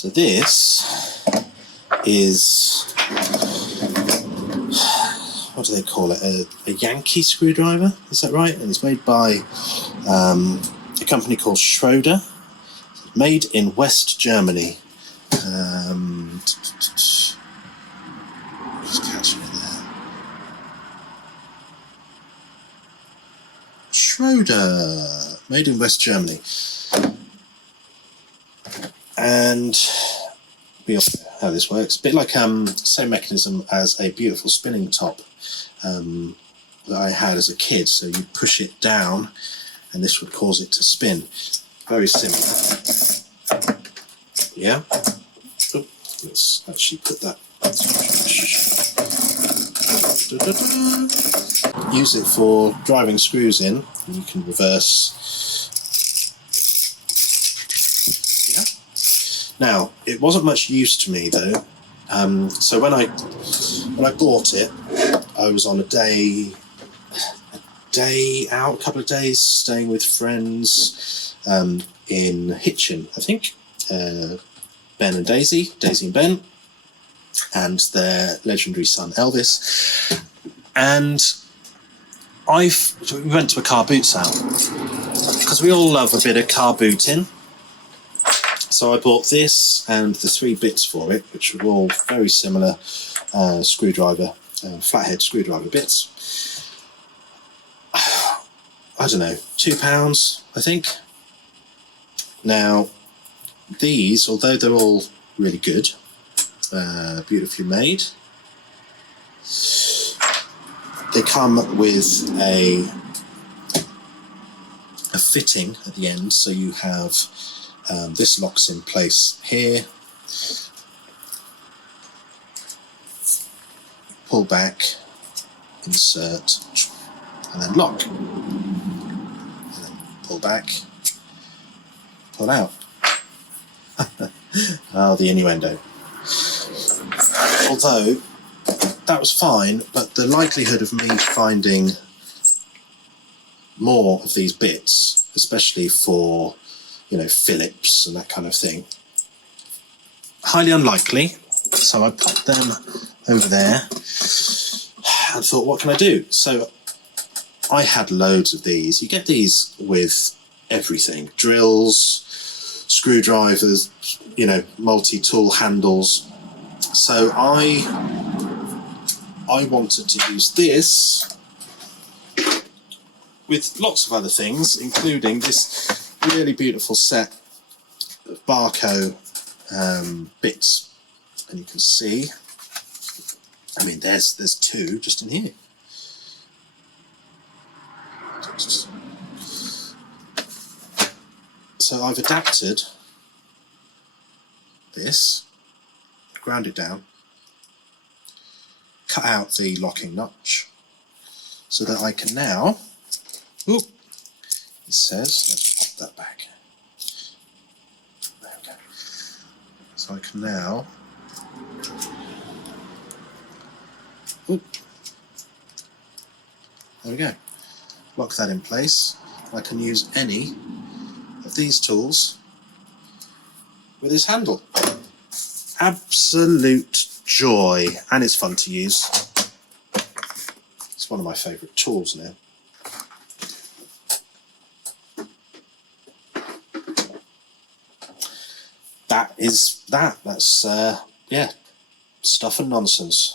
So this is, what do they call it? A Yankee screwdriver, is that right? And it's made by a company called Schroder, made in West Germany. Just catching it there. Schroder, made in West Germany. And we all know how this works. A bit like same mechanism as a beautiful spinning top that I had as a kid. So you push it down and this would cause it to spin. Very similar. Yeah. Oh, let's actually put that. Use it for driving screws in, and you can reverse. Yeah. Now, it wasn't much use to me though. So when I bought it, I was on a day out, a couple of days, staying with friends in Hitchin, I think. Ben and Daisy and Ben, and their legendary son Elvis. And we went to a car boot sale because we all love a bit of car booting. So I bought this and the 3 bits for it, which were all very similar screwdriver, flathead screwdriver bits. I don't know, £2, I think. Now, these, although they're all really good, beautifully made, they come with a fitting at the end, so you have this locks in place here, pull back, insert, and then lock, and then pull back, pull out. Oh, the innuendo. Although that was fine, but the likelihood of me finding more of these bits, especially for, you know, Phillips and that kind of thing, highly unlikely. So I popped them over there and thought, what can I do? So I had loads of these. You get these with everything: drills, screwdrivers, you know, multi-tool handles. So I wanted to use this with lots of other things, including this really beautiful set of Barco bits. And you can see, I mean, there's 2 just in here. So I've adapted this, ground it down, cut out the locking notch, so that I can now, it says, let's pop that back. There we go. So I can now, there we go, lock that in place. I can use any of these tools with this handle. Absolute joy, and it's fun to use. It's one of my favourite tools now. That's yeah, stuff and nonsense.